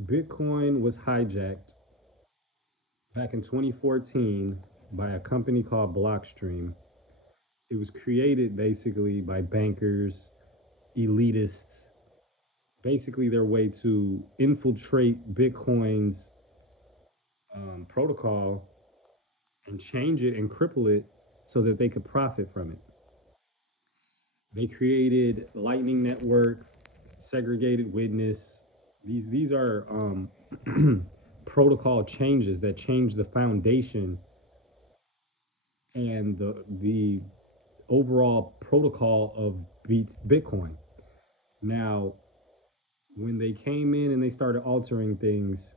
Bitcoin was hijacked back in 2014 by a company called Blockstream. It was created basically by bankers, elitists, basically their way to infiltrate Bitcoin's protocol and change it and cripple it so that they could profit from it. They created Lightning Network, segregated witness. These are protocol changes that change the foundation and the overall protocol of Bitcoin. Now, when they came in and they started altering things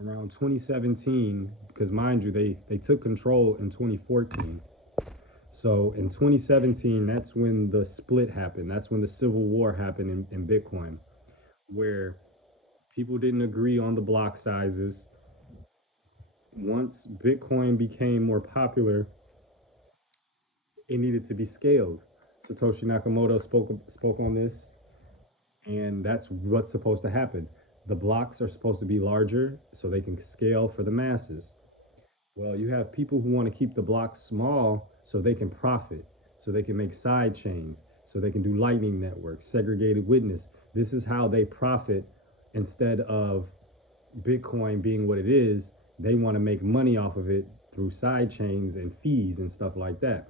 around 2017, because mind you, they took control in 2014. So in 2017, that's when the split happened. That's when the civil war happened in Bitcoin, where people didn't agree on the block sizes. Once Bitcoin became more popular, it needed to be scaled. Satoshi Nakamoto spoke on this, and that's what's supposed to happen. The blocks are supposed to be larger so they can scale for the masses. Well, you have people who want to keep the blocks small so they can profit, so they can make side chains, so they can do lightning networks, segregated witness. This is how they profit instead of Bitcoin being what it is. They want to make money off of it through side chains and fees and stuff like that.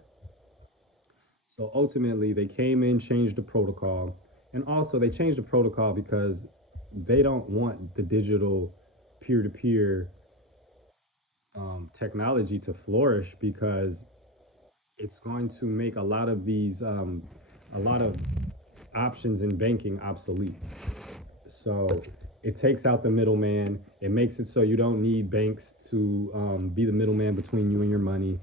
So ultimately, they came in, changed the protocol, and also they changed the protocol because they don't want the digital peer-to-peer technology to flourish, because it's going to make a lot of options in banking obsolete. So it takes out the middleman. It makes it so you don't need banks to be the middleman between you and your money.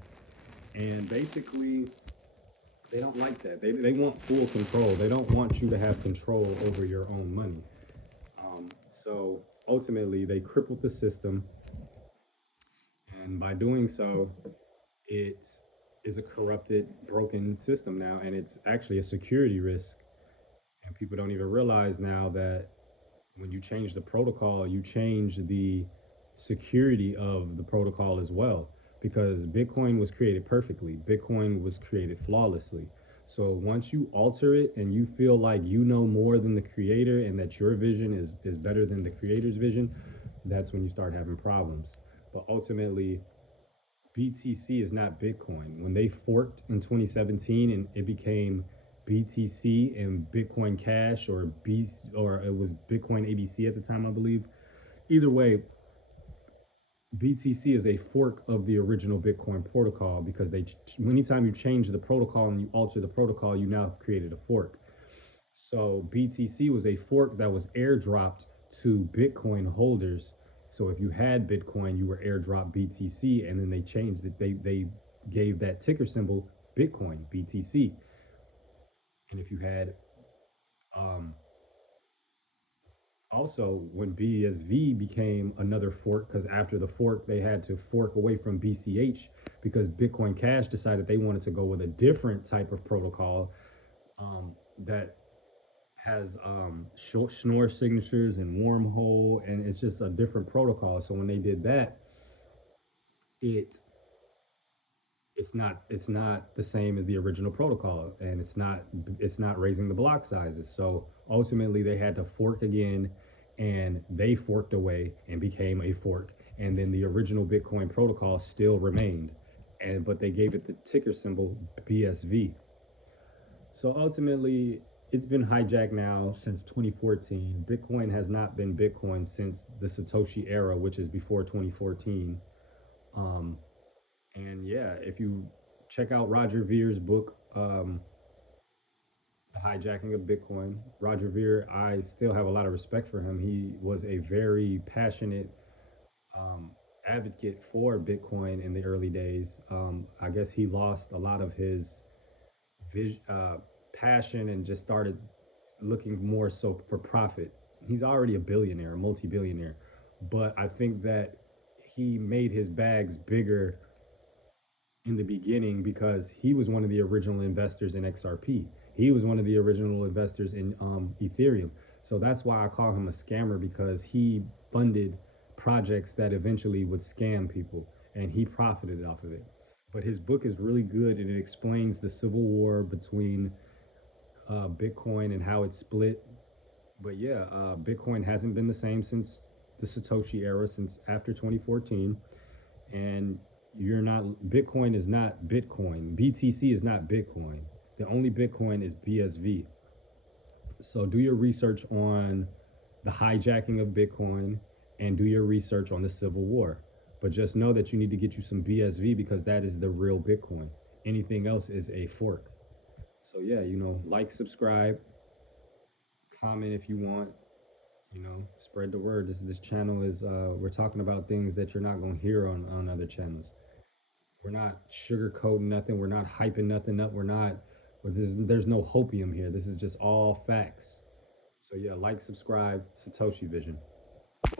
And basically, they don't like that. They want full control. They don't want you to have control over your own money. So ultimately, they crippled the system. And by doing so, it is a corrupted, broken system now. And it's actually a security risk. And people don't even realize now that when you change the protocol, you change the security of the protocol as well. Because Bitcoin was created perfectly, Bitcoin was created flawlessly. So once you alter it and you feel like you know more than the creator and that your vision is better than the creator's vision, that's when you start having problems. But ultimately, BTC is not Bitcoin. When they forked in 2017 and it became BTC and Bitcoin Cash, or it was Bitcoin ABC at the time, I believe. Either way, BTC is a fork of the original Bitcoin protocol, because anytime you change the protocol and you alter the protocol, you now created a fork. So BTC was a fork that was airdropped to Bitcoin holders. So if you had Bitcoin, you were airdropped BTC, and then they changed it. They gave that ticker symbol Bitcoin, BTC. And if you had um, also, when BSV became another fork, because after the fork, they had to fork away from BCH because Bitcoin Cash decided they wanted to go with a different type of protocol that has Schnorr signatures and wormhole, and it's just a different protocol. So when they did that, it it's not the same as the original protocol, and it's not raising the block sizes. So ultimately, they had to fork again, and they forked away and became a fork. And then the original Bitcoin protocol still remained, and but they gave it the ticker symbol BSV. So ultimately, it's been hijacked now since 2014. Bitcoin has not been Bitcoin since the Satoshi era, which is before 2014. Um, and yeah, if you check out Roger Vere's book, The Hijacking of Bitcoin, Roger Ver, I still have a lot of respect for him. He was a very passionate um, advocate for Bitcoin in the early days. I guess he lost a lot of his passion and just started looking more so for profit. He's already a billionaire, a multi-billionaire, but I think that he made his bags bigger in the beginning because he was one of the original investors in XRP. He was one of the original investors in Ethereum. So that's why I call him a scammer, because he funded projects that eventually would scam people and he profited off of it. But his book is really good and it explains the civil war between Bitcoin and how it split. But yeah, Bitcoin hasn't been the same since the Satoshi era, since after 2014. And you're not, Bitcoin is not Bitcoin. BTC is not Bitcoin. The only Bitcoin is BSV. So do your research on the hijacking of Bitcoin and do your research on the Civil War. But just know that you need to get you some BSV because that is the real Bitcoin. Anything else is a fork. So yeah, like, subscribe, comment if you want, spread the word. This channel is we're talking about things that you're not going to hear on other channels. We're not sugarcoating nothing. We're not hyping nothing up. There's no hopium here. This is just all facts. So yeah, like, subscribe, Satoshi Vision.